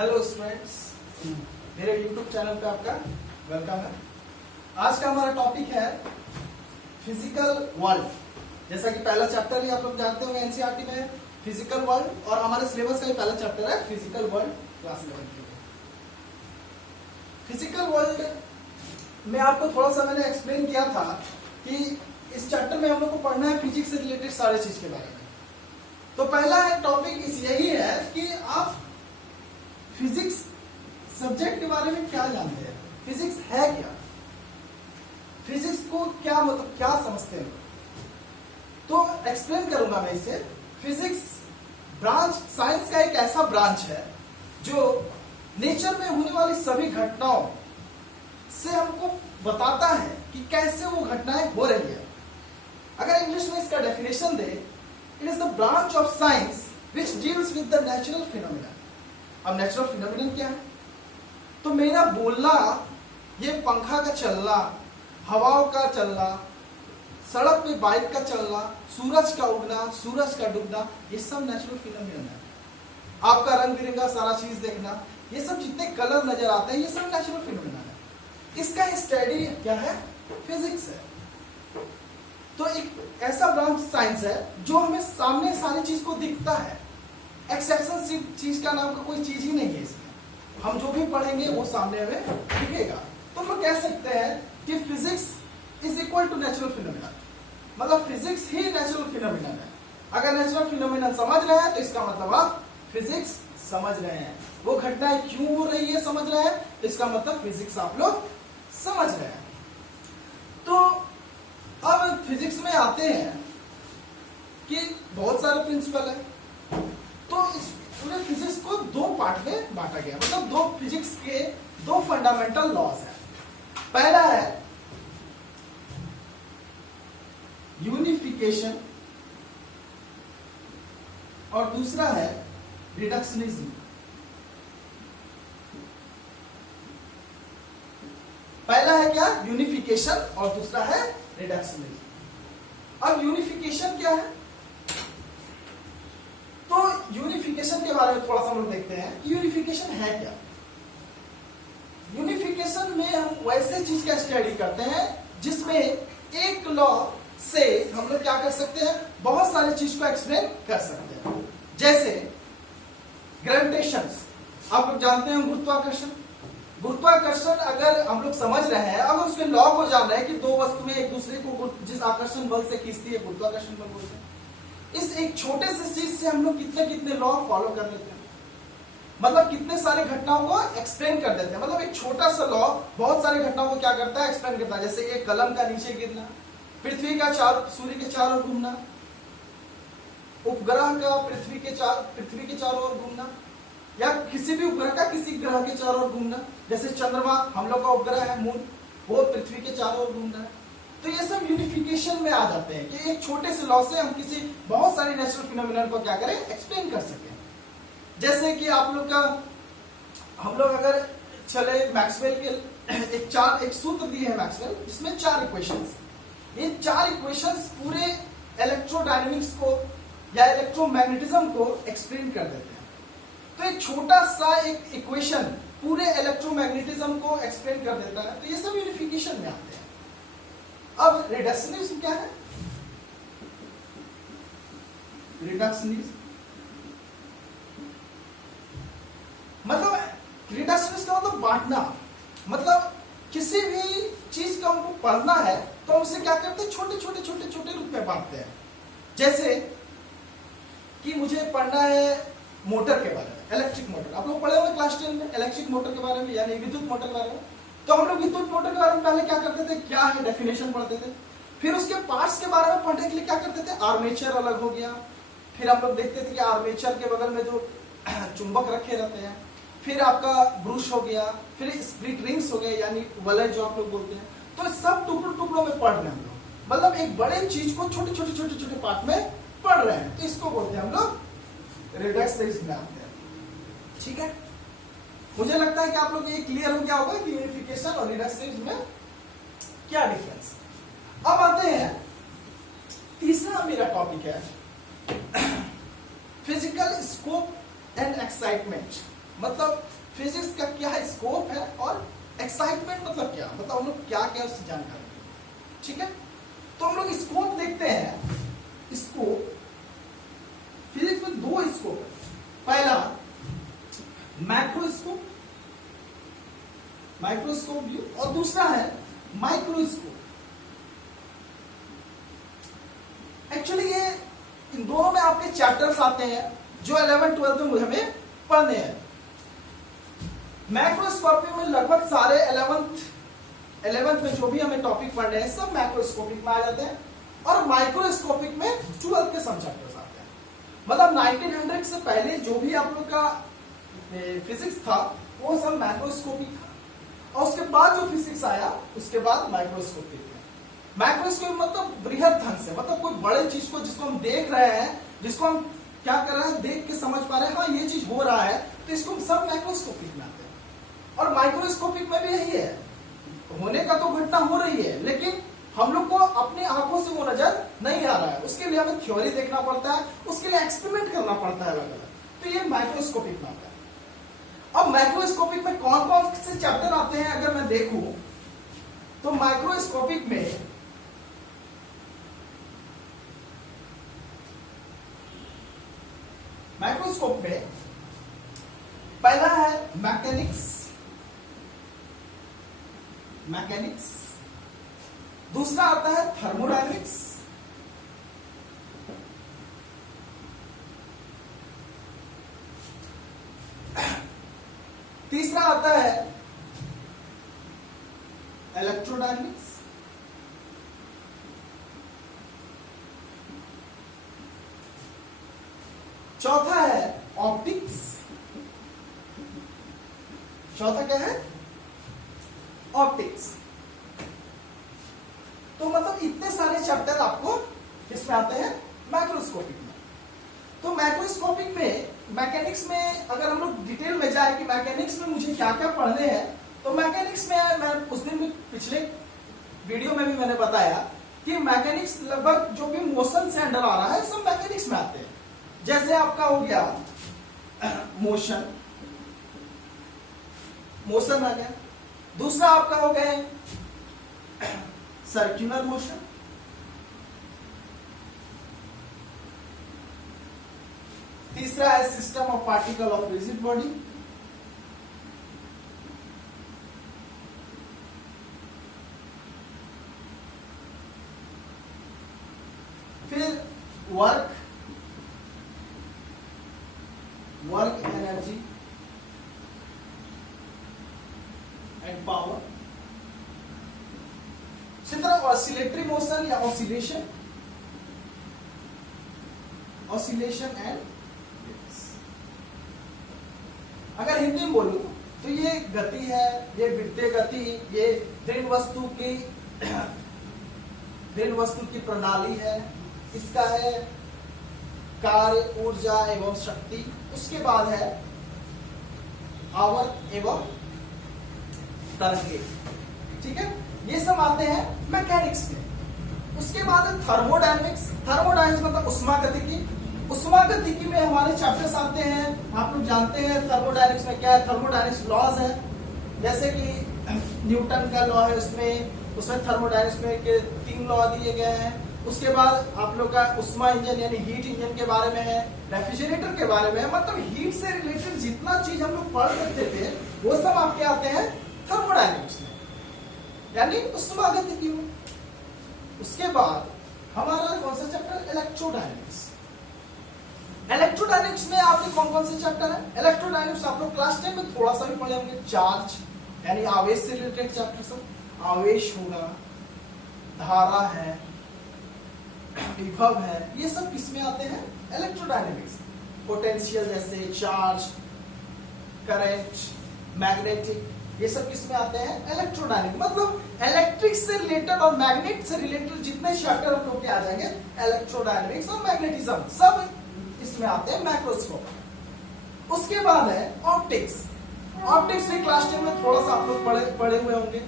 Hello students, मेरे YouTube channel पे आपका वेलकम है। आज का हमारा टॉपिक है फिजिकल वर्ल्ड। जैसा कि पहला चैप्टर ही आप लोग जानते होंगे एनसीईआरटी में फिजिकल वर्ल्ड, और हमारे सिलेबस का ही पहला चैप्टर है फिजिकल वर्ल्ड क्लास 11 के लिए। फिजिकल वर्ल्ड में आपको थोड़ा सा मैंने एक्सप्लेन किया था कि इस चैप्टर में हम लोग को पढ़ना है फिजिक्स से रिलेटेड सारे चीज के बारे में। तो पहला टॉपिक यही है कि आप फिजिक्स सब्जेक्ट के बारे में क्या जानते हैं, फिजिक्स है क्या, फिजिक्स को क्या मतलब क्या समझते हैं। तो एक्सप्लेन करूंगा मैं इसे। फिजिक्स ब्रांच साइंस का एक ऐसा ब्रांच है जो नेचर में होने वाली सभी घटनाओं से हमको बताता है कि कैसे वो घटनाएं हो रही है। अगर इंग्लिश में इसका definition they, it is the branch of science which deals with the natural phenomena. अब नेचुरल फिनोमिना क्या है? तो मेरा बोलना, ये पंखा का चलना, हवाओं का चलना, सड़क पे बाइक का चलना, सूरज का उगना, सूरज का डूबना, ये सब नेचुरल फिनोमिना है। आपका रंग बिरंगा सारा चीज देखना, ये सब जितने कलर नजर आते हैं, ये सब नेचुरल फिनोमिना है। इसका स्टडी क्या है? फिजिक्स है। तो एक ऐसा ब्रांच साइंस है जो हमें सामने सारी चीज को दिखता है। एक्सेप्शन चीज का नाम का कोई चीज ही नहीं है इसमें। हम जो भी पढ़ेंगे वो सामने हमें दिखेगा। तो हम कह सकते हैं कि physics is equal to natural phenomena, मतलब फिजिक्स ही नेचुरल फिनोमिना है। अगर नेचुरल फिनोमिना समझ रहे हैं तो इसका मतलब आप फिजिक्स समझ रहे हैं। वो घटनाएं क्यों हो रही है समझ रहे हैं, तो इसका मतलब फिजिक्स आप लोग समझ रहे हैं। तो अब फिजिक्स में आते हैं कि बहुत सारे प्रिंसिपल है। तो इस पूरे फिजिक्स को दो पार्ट में बांटा गया, मतलब दो फिजिक्स के दो फंडामेंटल लॉज हैं। पहला है यूनिफिकेशन और दूसरा है रिडक्शनिज्म। पहला है क्या? यूनिफिकेशन, और दूसरा है रिडक्शनिज्म। अब यूनिफिकेशन क्या है? तो यूनिफिकेशन के बारे में थोड़ा सा हम लोग देखते हैं कि यूनिफिकेशन है क्या। यूनिफिकेशन में हम वैसे चीज का स्टडी करते हैं जिसमें एक लॉ से हम लोग क्या कर सकते हैं, बहुत सारी चीज को एक्सप्लेन कर सकते हैं। जैसे ग्रेविटेशन, आप लोग जानते हैं गुरुत्वाकर्षण। गुरुत्वाकर्षण अगर हम लोग समझ रहे हैं, अगर उसके लॉ को जान रहे हैं कि दो वस्तुएं एक दूसरे को जिस आकर्षण बल से खींचती है, गुरुत्वाकर्षण बल बोलते हैं। इस एक छोटे से चीज से हम लोग कितने कितने लॉ फॉलो कर लेते हैं, मतलब कितने सारे घटनाओं को एक्सप्लेन कर देते हैं। मतलब एक छोटा सा लॉ बहुत सारी घटनाओं को क्या करता है, एक्सप्लेन करता है। जैसे एक कलम का नीचे गिरना, पृथ्वी का सूर्य के चारों ओर घूमना, उपग्रह का पृथ्वी के चारों ओर घूमना, या किसी भी उपग्रह का किसी ग्रह के चारों ओर घूमना। जैसे चंद्रमा हम लोग का उपग्रह है मून, वो पृथ्वी के चारों ओर घूमना है। तो ये सब यूनिफिकेशन में आ जाते हैं कि एक छोटे से लॉ से हम किसी बहुत सारी नेचुरल फिनोमिना को क्या करें, एक्सप्लेन कर सकें। जैसे कि आप लोग का, हम लोग अगर चले मैक्सवेल के एक सूत्र दिए है मैक्सवेल, जिसमें 4 इक्वेशंस। ये 4 इक्वेशंस पूरे इलेक्ट्रोडायनेमिक्स को या इलेक्ट्रोमैग्नेटिज्म को एक्सप्लेन कर देते हैं। तो एक छोटा सा एक इक्वेशन पूरे इलेक्ट्रोमैग्नेटिज्म को एक्सप्लेन कर देता है। तो ये सब यूनिफिकेशन में आते हैं। अब रिडक्शनिज्म क्या है? रिडक्शनिज्म मतलब बांटना। मतलब किसी भी चीज को हमको पढ़ना है तो हम उसे क्या करते हैं, छोटे छोटे रूप में बांटते हैं। जैसे कि मुझे पढ़ना है मोटर के बारे में, इलेक्ट्रिक मोटर। आप लोग पढ़े होंगे क्लास 10 में इलेक्ट्रिक मोटर के बारे में, यानी विद्युत मोटर के बारे में। तो हम लोग विद्युत मोटर के बारे में पहले क्या करते थे, क्या है डेफिनेशन पढ़ते थे। फिर उसके पार्ट्स के बारे में पढ़ने के लिए क्या करते थे, आर्मेचर अलग हो गया। फिर हम लोग देखते थे कि आर्मेचर के बगल में जो चुंबक रखे रहते हैं। फिर आपका ब्रूश हो गया, फिर स्प्लिट रिंग्स हो गए, यानी वलय जो आप लोग बोलते हैं। तो सब टुकड़ों में पढ़ रहे हैं हम लोग, मतलब एक बड़े चीज को छोटे छोटे पार्ट में पढ़ रहे हैं। तो इसको बोलते हैं हम लोग रिडक्शनिज्म में आते हैं। ठीक है, मुझे लगता है कि आप लोग ये क्लियर हो गया होगा कि यूनिफिकेशन और रिडक्शनिज्म में क्या डिफरेंस। अब आते हैं, तीसरा मेरा टॉपिक है फिजिकल स्कोप एंड एक्साइटमेंट। मतलब फिजिक्स का क्या स्कोप है और एक्साइटमेंट मतलब क्या, मतलब हम लोग क्या क्या उससे जानकारी, ठीक है। तो हम लोग स्कोप देखते हैं। स्कोप फिजिक्स में दो स्कोप है, पहला मैक्रोस्कोप, माइक्रोस्कोप व्यू, और दूसरा है माइक्रोस्कोप। एक्चुअली ये इन दोनों में आपके चैप्टर्स आते हैं जो 11 12 में हमें पढ़ने हैं। मैक्रोस्कोपिक में लगभग सारे 11th में जो भी हमें टॉपिक पढ़ने हैं सब मैक्रोस्कोपिक में आ जाते हैं, और माइक्रोस्कोपिक में 12 के सम चैप्टर्स आते हैं। मतलब 1900 से पहले जो भी आप लोग का फिजिक्स था वो सब मैक्रोस्कोपिक था, और उसके बाद जो फिजिक्स आया उसके बाद माइक्रोस्कोपिक है। माइक्रोस्कोप मतलब बृहद ढंग से, मतलब कोई बड़े चीज को जिसको हम देख रहे हैं, जिसको हम क्या कर रहे हैं, देख के समझ पा रहे हैं, हाँ ये चीज हो रहा है, तो इसको हम सब माइक्रोस्कोपिक में आते हैं। और माइक्रोस्कोपिक में भी यही है, होने का तो घटना हो रही है लेकिन हम लोग को अपनी आंखों से वो नजर नहीं आ रहा है, उसके लिए हमें थ्योरी देखना पड़ता है, उसके लिए एक्सपेरिमेंट करना पड़ता है अलग अलग, तो ये माइक्रोस्कोपिक में आता है। अब माइक्रोस्कोपिक में कौन कौन से चैप्टर आते हैं अगर मैं देखूं तो माइक्रोस्कोपिक में पहला है मैकेनिक्स, दूसरा आता है थर्मोडायनेमिक्स, तीसरा आता है इलेक्ट्रोडायनेमिक्स, चौथा है ऑप्टिक्स, चौथा क्या है ऑप्टिक्स। तो मतलब इतने सारे चैप्टर आपको इसमें आते हैं मैक्रोस्कोपिक में। तो मैक्रोस्कोपिक में मैकेनिक्स में अगर हम लोग डिटेल में जाए कि मैकेनिक्स में मुझे क्या क्या पढ़ने हैं, तो मैकेनिक्स में मैं उस दिन भी पिछले वीडियो में भी मैंने बताया कि मैकेनिक्स लगभग जो भी मोशन से अंडर आ रहा है सब मैकेनिक्स में आते हैं। जैसे आपका हो गया मोशन आ गया, दूसरा आपका हो गया सर्कुलर मोशन, तीसरा है system of particle of rigid body, फिर वर्क एनर्जी एंड पावर, इसी तरह ऑसिलेटरी मोशन या ऑसिलेशन एंड अगर हिंदी में बोलूं तो ये गति है, ये वृत्तीय गति, ये दृढ़ वस्तु की प्रणाली है, इसका है कार्य, ऊर्जा एवं शक्ति, उसके बाद है आवर्त एवं तरंगे, ठीक है, ये सब आते हैं मैकेनिक्स में। उसके बाद है थर्मोडायनेमिक्स मतलब उष्मागतिकी में हमारे चैप्टर्स आते हैं। आप लोग जानते हैं थर्मोडायनेमिक्स में क्या है, थर्मोडायनेमिक्स लॉज है, जैसे कि न्यूटन का लॉ है, उसमें थर्मोडायनेमिक्स में के 3 लॉ दिए गए हैं। उसके बाद आप लोग का उष्मा इंजन यानी हीट इंजन के बारे में है, रेफ्रिजरेटर के बारे में है, मतलब हीट से रिलेटेड जितना चीज हम लोग पढ़ सकते थे वो सब आपके आते हैं थर्मोडायनेमिक्स में, यानी उष्मागतिकी में। उसके बाद हमारा कौन सा चैप्टर, इलेक्ट्रोडायनेमिक्स में आपके कौन कौन से चैप्टर है। इलेक्ट्रोडायनेमिक्स आप लोग क्लास 10 में थोड़ा सा भी पढ़े होंगे, चार्ज यानी आवेश से रिलेटेड चैप्टर सब, आवेश होगा, धारा है, विभव है, ये सब किसमें आते हैं, इलेक्ट्रोडायनेमिक्स। पोटेंशियल जैसे चार्ज, करंट, मैग्नेटिक, ये सब किसमें आते हैं, इलेक्ट्रोडायनेमिक्स। मतलब इलेक्ट्रिक से रिलेटेड और मैग्नेट से रिलेटेड जितने चैप्टर हम लोग के आ जाएंगे, इलेक्ट्रोडायनेमिक्स और मैग्नेटिज्म सब इसमें आते हैं मैक्रोस्कोप। उसके बाद है ऑप्टिक्स में क्लास 10 में थोड़ा सा आप लोग पढ़े हुए होंगे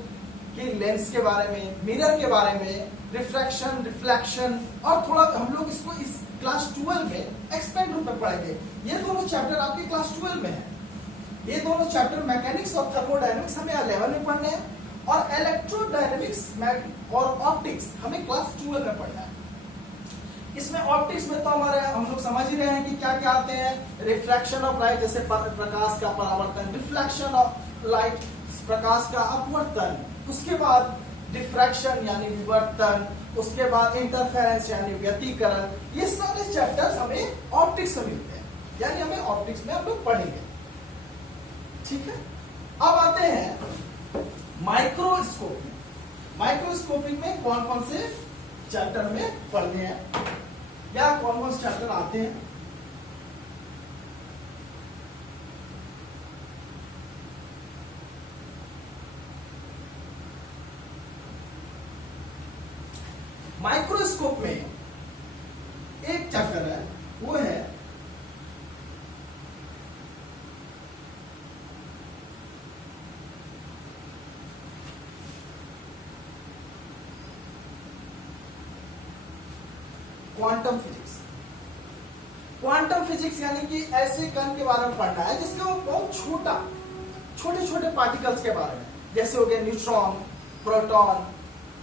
कि लेंस के बारे में, मिरर के बारे में, रिफ्रैक्शन, रिफ्लेक्शन, और थोड़ा हम लोग इसको इस क्लास 12 में एक्सपेंड रूप में पढ़ेंगे। ये दोनों चैप्टर आपके क्लास 12 में है। ये दोनों चैप्टर मैकेनिक्स और थर्मोडायनेमिक्स हमें 11 में पढ़ने हैं, और इलेक्ट्रोडायनेमिक्स और ऑप्टिक्स हमें क्लास 12 में पढ़ना है। इसमें ऑप्टिक्स में तो हमारे हम लोग समझ ही रहे हैं कि क्या क्या आते हैं, रिफ्रैक्शन ऑफ लाइट जैसे प्रकाश का परावर्तन, रिफ्लेक्शन ऑफ लाइट प्रकाश का अपवर्तन, उसके बाद डिफ्रैक्शन यानी विवर्तन, उसके बाद इंटरफेरेंस यानी व्यतिकरण, ये सारे चैप्टर्स हमें ऑप्टिक्स में मिलते हैं, यानी हमें ऑप्टिक्स में हम लोग पढ़ेंगे। ठीक है, अब आते हैं माइक्रोस्कोपिंग। माइक्रोस्कोपिंग में कौन कौन से चैप्टर में पढ़ने हैं या कौन कौन से चैप्टर आते हैं। माइक्रोस्कोप में एक चैप्टर है, वो है क्वांटम फिजिक्स। क्वांटम फिजिक्स यानी कि ऐसे कण के बारे में पढ़ना है जिसका वो बहुत छोटे छोटे पार्टिकल्स के बारे में, जैसे हो गया न्यूट्रॉन, प्रोटॉन,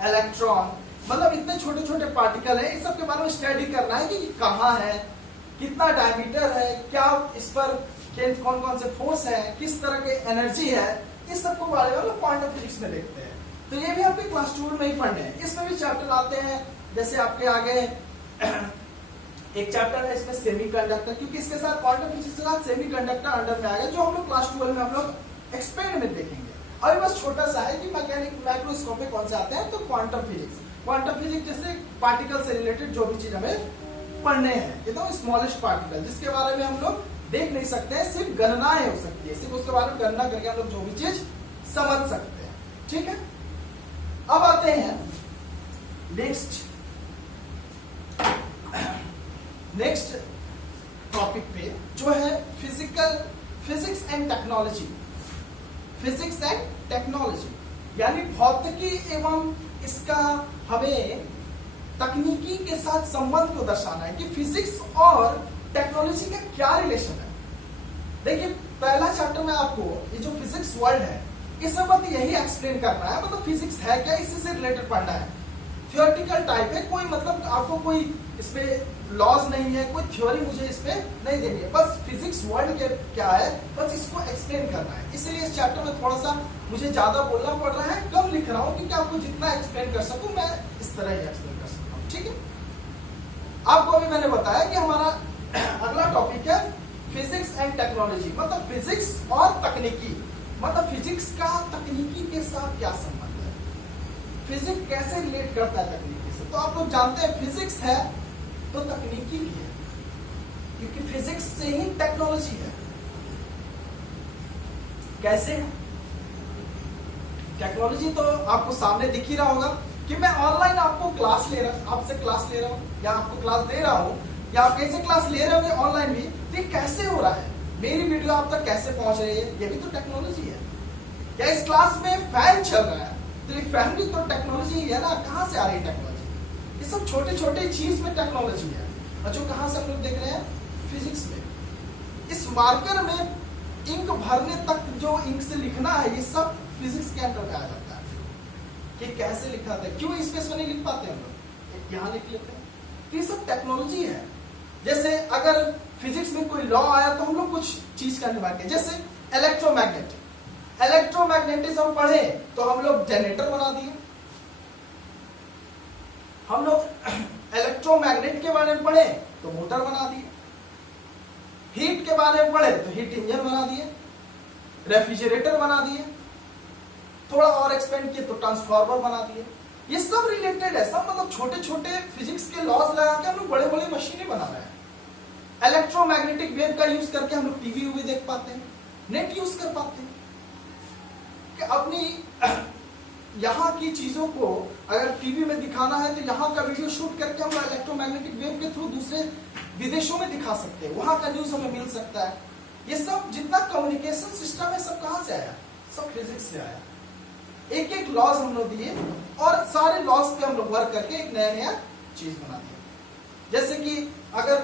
इलेक्ट्रॉन, मतलब इतने छोटे छोटे पार्टिकल है, इस सब के बारे में स्टडी करना है कि कहाँ है, कितना डायमीटर है, क्या इस पर कौन कौन से फोर्स है, किस तरह की एनर्जी है, इस सब के बारे में हम क्वांटम फिजिक्स में देखते हैं। तो ये भी आपके क्लास 12 में ही पढ़ने हैं। इसमें भी चैप्टर आते हैं, जैसे आपके आगे एक चैप्टर है इसमें सेमीकंडक्टर, क्योंकि इसके साथ क्वांटम फिजिक्स के साथ सेमीकंडक्टर अंडर में आएगा, जो हम लोग क्लास 12 में हम लोग एक्सपेरिमेंट देखेंगे। अभी बस छोटा सा है कि मैकेनिक माइक्रोस्कोप में कौन से आते हैं, तो क्वांटम फिजिक्स जैसे पार्टिकल से रिलेटेड जो भी चीज हमें पढ़ने हैं, ये तो स्मॉलेस्ट पार्टिकल जिसके बारे में हम लोग देख नहीं सकते हैं, सिर्फ गणनाएं हो सकती है, सिर्फ उसके बारे में गणना करके हम लोग जो भी चीज समझ सकते हैं। ठीक है, अब आते हैं नेक्स्ट टॉपिक पे, जो है फिजिक्स एंड टेक्नोलॉजी, यानी भौतिकी एवं इसका हमें तकनीकी के साथ संबंध को दर्शाना है कि फिजिक्स और टेक्नोलॉजी का क्या रिलेशन है। देखिए, पहला चैप्टर में आपको ये जो फिजिक्स वर्ल्ड है, इसमें बस यही एक्सप्लेन करना है, मतलब फिजिक्स है क्या, इसी से रिलेटेड पढ़ना है। थियोरेटिकल टाइप है, कोई मतलब आपको कोई इसमें लॉज नहीं है, कोई थ्योरी मुझे इस पे नहीं देनी है, बस फिजिक्स वर्ल्ड के क्या है, बस इसको एक्सप्लेन करना है। इसलिए इस चैप्टर में थोड़ा सा मुझे ज्यादा बोलना पड़ रहा है, कम लिख रहा हूँ, क्योंकि आपको जितना एक्सप्लेन कर सकूं मैं इस तरह ही एक्सप्लेन कर सकता हूँ। ठीक है, आपको अभी मैंने बताया कि हमारा अगला टॉपिक है फिजिक्स एंड टेक्नोलॉजी, मतलब फिजिक्स और तकनीकी, मतलब फिजिक्स का तकनीकी के साथ क्या संबंध है, फिजिक्स कैसे रिलेट करता है तकनीकी से। तो आप लोग जानते हैं फिजिक्स है तो तकनीकी भी है, क्योंकि फिजिक्स से ही टेक्नोलॉजी है। कैसे? टेक्नोलॉजी तो आपको सामने दिख ही रहा होगा कि मैं ऑनलाइन आपको क्लास ले रहा हूं, आपसे क्लास ले रहा हूं, या आपको क्लास दे रहा हूं, या आप कैसे क्लास ले रहे होंगे ऑनलाइन भी, तो ये कैसे हो रहा है, मेरी वीडियो आप तक कैसे पहुंच रही है, ये भी तो टेक्नोलॉजी है। या इस क्लास में फैन चल रहा है, तो ये फैन भी तो टेक्नोलॉजी है ना, कहां से आ रही है टेक्नोलॉजी, ये सब छोटे छोटे चीज में टेक्नोलॉजी है, और जो कहां से हम लोग देख रहे हैं, फिजिक्स में। इस मार्कर में इंक भरने तक जो इंक से लिखना है, ये सब फिजिक्स के अंदर आ जाता है कि कैसे लिखा था, क्यों स्पेस में नहीं लिख पाते हम लोग, यहाँ लिख लेते हैं, तो ये सब टेक्नोलॉजी है। जैसे अगर फिजिक्स में कोई लॉ आया तो हम लोग कुछ चीज का निवार किया, जैसे इलेक्ट्रोमैग्नेटिज्म पढ़े तो हम लोग जनरेटर बना दिए, हम लोग इलेक्ट्रोमैग्नेट के बारे में पढ़े तो मोटर बना दिए, हीट के बारे में पढ़े तो हीट इंजन बना दिए, रेफ्रिजरेटर बना दिए, थोड़ा और एक्सपेंड किए तो ट्रांसफार्मर बना दिए। ये सब रिलेटेड है, सब मतलब छोटे छोटे फिजिक्स के लॉज लगा के हम लोग बड़े बड़े मशीनें बना रहे हैं। इलेक्ट्रोमैग्नेटिक वेव का यूज करके हम लोग टीवी भी देख पाते हैं, नेट यूज कर पाते हैं, कि अपनी यहाँ की चीजों को अगर टीवी में दिखाना है तो यहाँ का वीडियो शूट करके हम इलेक्ट्रोमैग्नेटिक वेव के थ्रू दूसरे विदेशों में दिखा सकते हैं, वहां का न्यूज हमें मिल सकता है। ये सब जितना कम्युनिकेशन सिस्टम है, सब कहां से आया, सब फिजिक्स से आया। एक एक लॉज हम लोग दिए और सारे लॉज पे हम लोग वर्क करके एक नया नया चीज बना दिया। जैसे कि अगर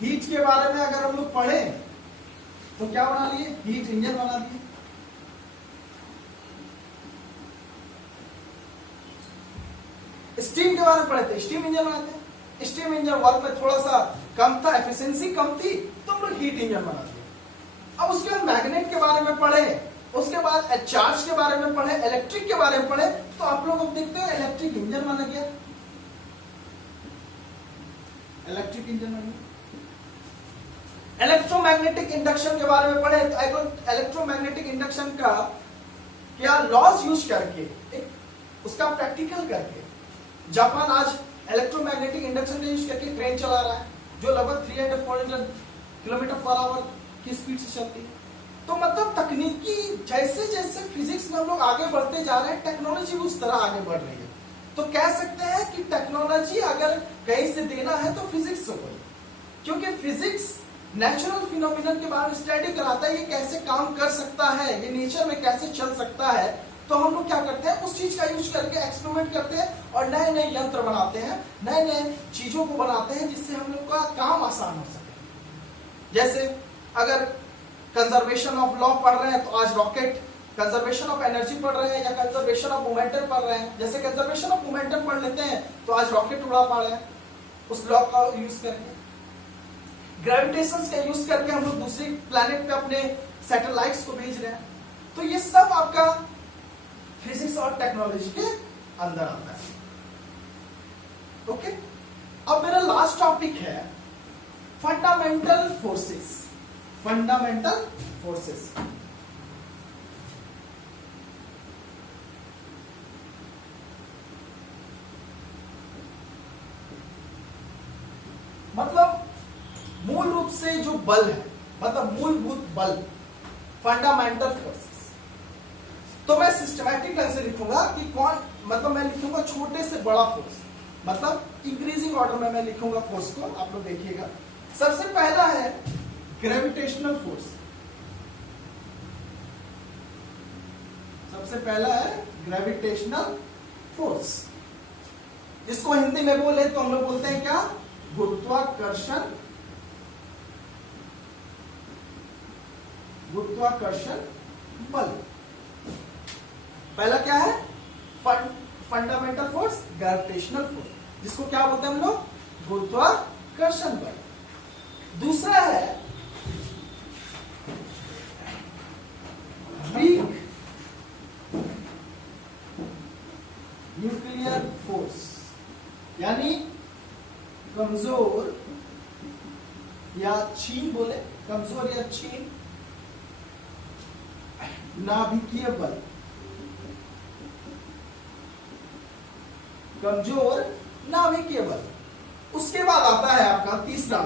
हीट के बारे में अगर हम लोग पढ़े तो क्या बना लिए, हीट इंजन बना दिए। स्टीम के बारे में पढ़े थे, स्टीम इंजन बनाते हैं। स्टीम इंजन वर्क में थोड़ा सा कम था, एफिशिएंसी कम थी, तो हम लोग हीट इंजन बना दिए। अब उसके बाद मैग्नेट के बारे में पढ़े, उसके बाद चार्ज के बारे में पढ़े, इलेक्ट्रिक के बारे में पढ़े, तो आप लोग अब देखते हैं इलेक्ट्रिक इंजन बना गया, इलेक्ट्रिक इंजन बन गया। इलेक्ट्रोमैग्नेटिक इंडक्शन के बारे में पढ़े, तो इलेक्ट्रोमैग्नेटिक इंडक्शन का क्या लॉज यूज करके, एक उसका प्रैक्टिकल करके, जापान आज इलेक्ट्रोमैग्नेटिक इंडक्शन का यूज करके ट्रेन चला रहा है, जो लगभग 300-400 किलोमीटर पर आवर की स्पीड से चलती है। तो मतलब तकनीकी जैसे जैसे फिजिक्स में हम लोग आगे बढ़ते जा रहे हैं, टेक्नोलॉजी भी उस तरह आगे बढ़ रही है। तो कह सकते हैं कि टेक्नोलॉजी अगर कहीं से देना है तो फिजिक्स से कोई, क्योंकि फिजिक्स नेचुरल फिनोमिनन के बारे में स्टडी कराता है, ये कैसे काम कर सकता है, ये नेचर में कैसे चल सकता है। तो हम लोग क्या करते हैं, उस चीज का यूज करके एक्सपेरिमेंट करते हैं और नए नए यंत्र बनाते हैं, नए नए चीजों को बनाते हैं जिससे हम लोग का काम आसान हो सके। जैसे अगर कंजर्वेशन ऑफ लॉ पढ़ रहे हैं तो आज रॉकेट, कंजर्वेशन ऑफ एनर्जी पढ़ रहे हैं या कंजर्वेशन ऑफ मोमेंटम पढ़ रहे हैं, जैसे कंजर्वेशन ऑफ मोमेंटम पढ़ लेते हैं तो आज रॉकेट उड़ा पा रहे हैं उस लॉ का यूज करके। ग्रेविटेशन का यूज करके हम लोग दूसरे प्लैनेट पे अपने सैटेलाइट्स को भेज रहे हैं। तो ये सब आपका फिजिक्स और टेक्नोलॉजी के अंदर आता है। ओके, अब मेरा लास्ट टॉपिक है फंडामेंटल फोर्सेस। फंडामेंटल फोर्सेस मतलब मूल रूप से जो बल है, मतलब मूलभूत बल, फंडामेंटल फोर्सेस। तो मैं सिस्टमैटिक ढंग से लिखूंगा कि कौन, मतलब मैं लिखूंगा छोटे से बड़ा फोर्स, मतलब इंक्रीजिंग ऑर्डर में मैं लिखूंगा फोर्स को, आप लोग देखिएगा। सबसे पहला है ग्रेविटेशनल फोर्स। सबसे पहला है ग्रेविटेशनल फोर्स। इसको हिंदी में बोले तो हम लोग बोलते हैं क्या, गुरुत्वाकर्षण, गुरुत्वाकर्षण बल। पहला क्या है, फंडामेंटल फोर्स, ग्रेविटेशनल फोर्स, जिसको क्या बोलते हैं हम लोग, गुरुत्वाकर्षण बल। दूसरा है वीक न्यूक्लियर फोर्स, यानी कमजोर या क्षीण, बोले कमजोर या क्षीण नाभिकीय बल। कमजोर नाभिकीय बल। उसके बाद आता है आपका तीसरा,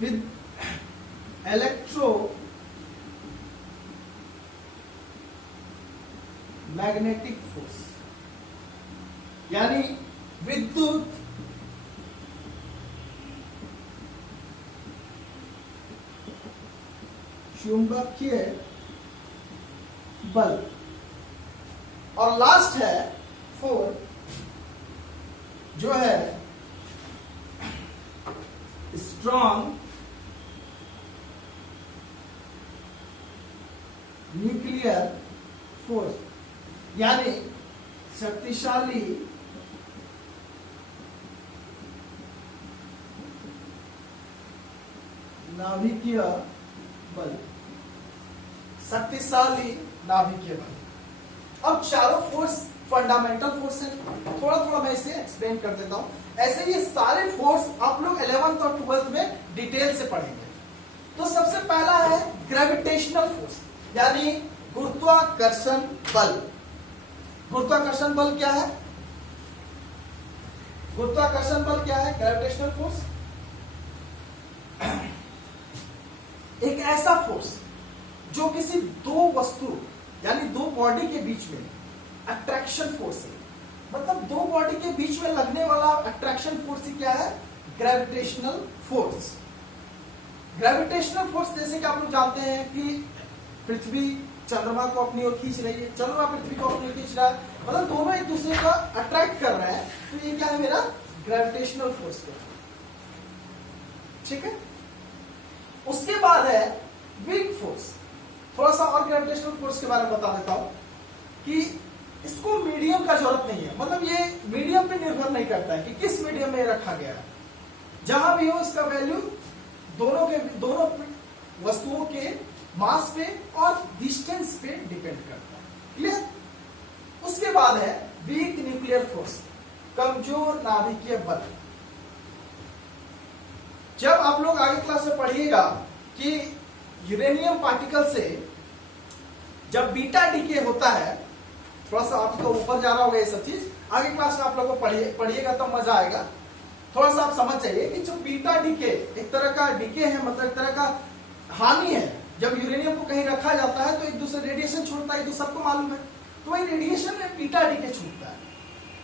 विद इलेक्ट्रो मैग्नेटिक फोर्स, यानी विद्युत चुंबकीय बल। और लास्ट है 4, जो है स्ट्रॉन्ग न्यूक्लियर फोर्स, यानी शक्तिशाली नाभिकीय बल, शक्तिशाली नाभिकीय बल। अब चारों फोर्स फंडामेंटल फोर्स है, थोड़ा थोड़ा मैं इसे एक्सप्लेन कर देता हूं। ऐसे ये सारे फोर्स आप लोग 11th और 12th में डिटेल से पढ़ेंगे। तो सबसे पहला है ग्रेविटेशनल फोर्स, यानी गुरुत्वाकर्षण बल। गुरुत्वाकर्षण बल क्या है, गुरुत्वाकर्षण बल क्या है, ग्रेविटेशनल फोर्स एक ऐसा फोर्स जो किसी दो वस्तु यानी दो बॉडी के बीच में अट्रैक्शन फोर्स है। मतलब दो बॉडी के बीच में लगने वाला अट्रैक्शन फोर्स ही क्या है, ग्रेविटेशनल फोर्स। ग्रेविटेशनल फोर्स जैसे कि आप लोग जानते हैं कि पृथ्वी चंद्रमा को अपनी ओर खींच रही है, चंद्रमा पृथ्वी को अपनी ओर खींच रहा है, मतलब दोनों एक दूसरे का अट्रैक्ट कर रहे हैं। तो ये क्या है, मेरा ग्रेविटेशनल फोर्स है। ठीक है। उसके बाद है वीक फोर्स। थोड़ा सा और ग्रेविटेशनल फोर्स के बारे में बता देता हूं कि इसको मीडियम का जरूरत नहीं है, मतलब ये मीडियम पे निर्भर नहीं करता है कि किस मीडियम में रखा गया है। जहां भी हो इसका वैल्यू दोनों वस्तुओं के मास पे और डिस्टेंस पे डिपेंड करता है। क्लियर? उसके बाद है वीक न्यूक्लियर फोर्स, कमजोर नाभिकीय बल। जब आप लोग आगे क्लास में पढ़िएगा कि यूरेनियम पार्टिकल से जब बीटा डीके होता है, थोड़ा सा आपको ऊपर जा रहा होगा ये सब चीज, आगे क्लास में आप लोगों को पढ़िएगा तो मजा आएगा। थोड़ा सा आप समझ जाइए कि जो बीटा डीके एक तरह का डीके है, मतलब एक तरह का हानि है। जब यूरेनियम को कहीं रखा जाता है तो एक दूसरे रेडिएशन छोड़ता है, तो सबको मालूम है। तो वही रेडिएशन में बीटा डीके छूटता है।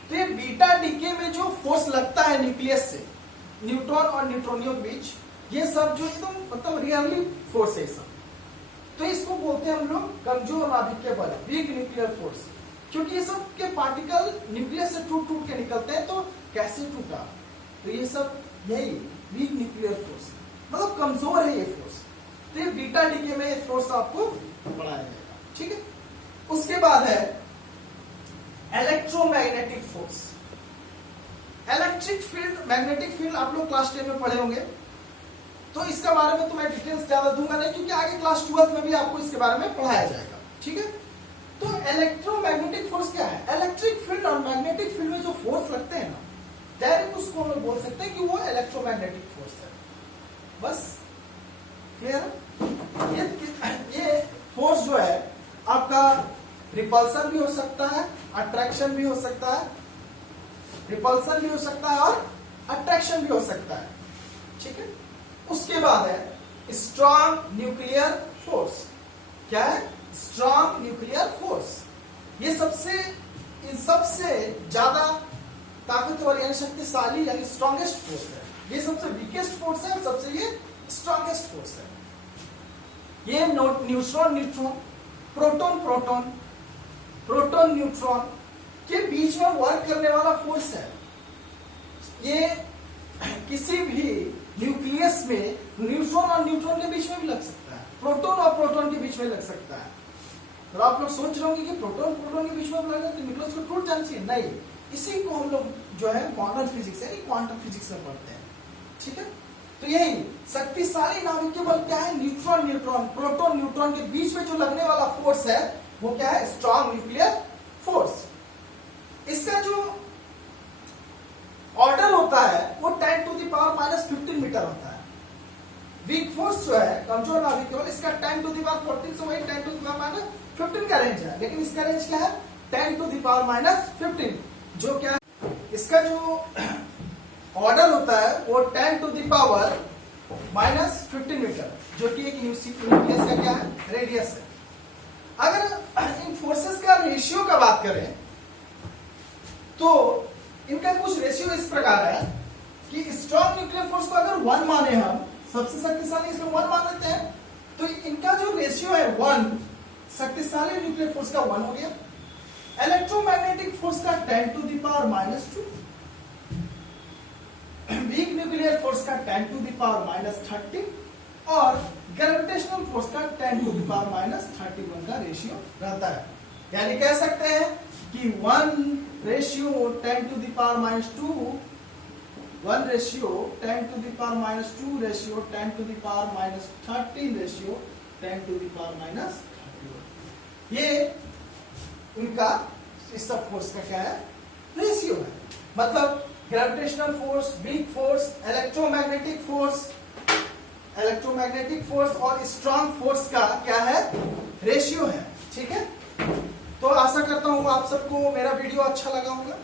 तो ये बीटा डीके में जो फोर्स लगता है न्यूक्लियस से न्यूट्रॉन और न्यूट्रॉनियों के बीच, ये सब जो एकदम मतलब रियरली फोर्स है सब, तो इसको बोलते हैं हम लोग कमजोर नाभिकीय बल, वीक न्यूक्लियर फोर्स। क्योंकि ये सब के पार्टिकल न्यूक्लियस से टूट टूट के निकलते हैं, तो कैसे टूटा, तो ये सब यही वीक न्यूक्लियर फोर्स, मतलब कमजोर है ये फोर्स। तो ये बीटा डीके में ये फोर्स आपको बढ़ाया जाएगा। ठीक है? उसके बाद है electromagnetic force. Electric field, magnetic field आप लोग क्लास 10 में पढ़े होंगे, तो इसके बारे में तो मैं डिटेल्स ज्यादा दूंगा नहीं, क्योंकि आगे क्लास 12 में भी आपको इसके बारे में पढ़ाया जाएगा। ठीक है? तो इलेक्ट्रोमैग्नेटिक फोर्स क्या है? इलेक्ट्रिक फील्ड और मैग्नेटिक फील्ड में जो फोर्स लगते हैं ना, डायरेक्ट उसको हम लोग बोल सकते हैं कि वो इलेक्ट्रोमैग्नेटिक फोर्स है। बस क्लियर? ये फोर्स जो है आपका रिपल्सन भी हो सकता है, अट्रैक्शन भी हो सकता है, रिपल्सन भी हो सकता है और अट्रैक्शन भी हो सकता है। ठीक है? उसके बाद है स्ट्रॉन्ग न्यूक्लियर फोर्स। क्या है? Strong nuclear force. ये सबसे ज्यादा ताकतवर यानी शक्तिशाली यानी स्ट्रॉन्गेस्ट फोर्स है। ये सबसे वीकेस्ट फोर्स है और सबसे ये स्ट्रॉन्गेस्ट फोर्स है। ये neutron neutron, proton proton, proton neutron के बीच में वर्क करने वाला फोर्स है। ये किसी भी न्यूक्लियस में न्यूट्रॉन और न्यूट्रॉन के बीच में भी लग सकता है, प्रोटॉन और प्रोटॉन के बीच में लग सकता है। तो आप लोग सोच रहे होंगे कि प्रोटॉन प्रोटॉन के बीच में लगा तो न्यूक्लियस को टूट जाना चाहिए, नहीं। इसी को हम लोग जो है क्वांटम फिजिक्स यानी क्वांटम फिजिक्स में पढ़ते हैं। ठीक है? तो यही शक्तिशाली नाभिकीय बल क्या है? न्यूट्रॉन न्यूट्रॉन, प्रोटॉन न्यूट्रॉन के बीच में जो लगने वाला फोर्स है वो क्या है? Strong nuclear force. इसका जो ऑर्डर होता है वो 10 टू द पावर -15 मीटर होता है। वीक फोर्स जो है कमजोर नाभिकीय बल, इसका 10 टू द पावर 14 से वही 10 टू द पावर -15 का रेंज है। लेकिन इसका रेंज क्या है? 10 टू द पावर -15, जो क्या है? इसका जो ऑर्डर होता है वो 10 टू द पावर -15 मीटर, जो कि एक न्यूक्लियस का क्या है? रेडियस है। अगर इन फोर्सेस का रेशियो का बात करें तो इनका कुछ रेशियो इस प्रकार है कि स्ट्रॉन्ग न्यूक्लियर फोर्स को अगर 1 माने हम, सबसे शक्तिशाली इसमें 1 मान लेते हैं, तो इनका जो रेशियो है 1, शक्तिशाली न्यूक्लियर फोर्स का 1 हो गया। इलेक्ट्रोमैग्नेटिक फोर्स का 10 to the power -2, weak nuclear force का 10 टू द पावर -30 और ग्रेविटेशनल फोर्स का 10 टू द पावर -31 का रेशियो रहता है। यानी कह सकते हैं कि 1 ratio 10 to the power -2, 1 ratio 10 to the power -2 ratio 10 to the power -13 ratio 10 to the power -31। ये उनका इस सब फोर्स का क्या है? रेशियो है। मतलब gravitational force, weak force, electromagnetic force और स्ट्रॉन्ग फोर्स का क्या है? रेशियो है। ठीक है? तो आशा करता हूं आप सबको मेरा वीडियो अच्छा लगा होगा।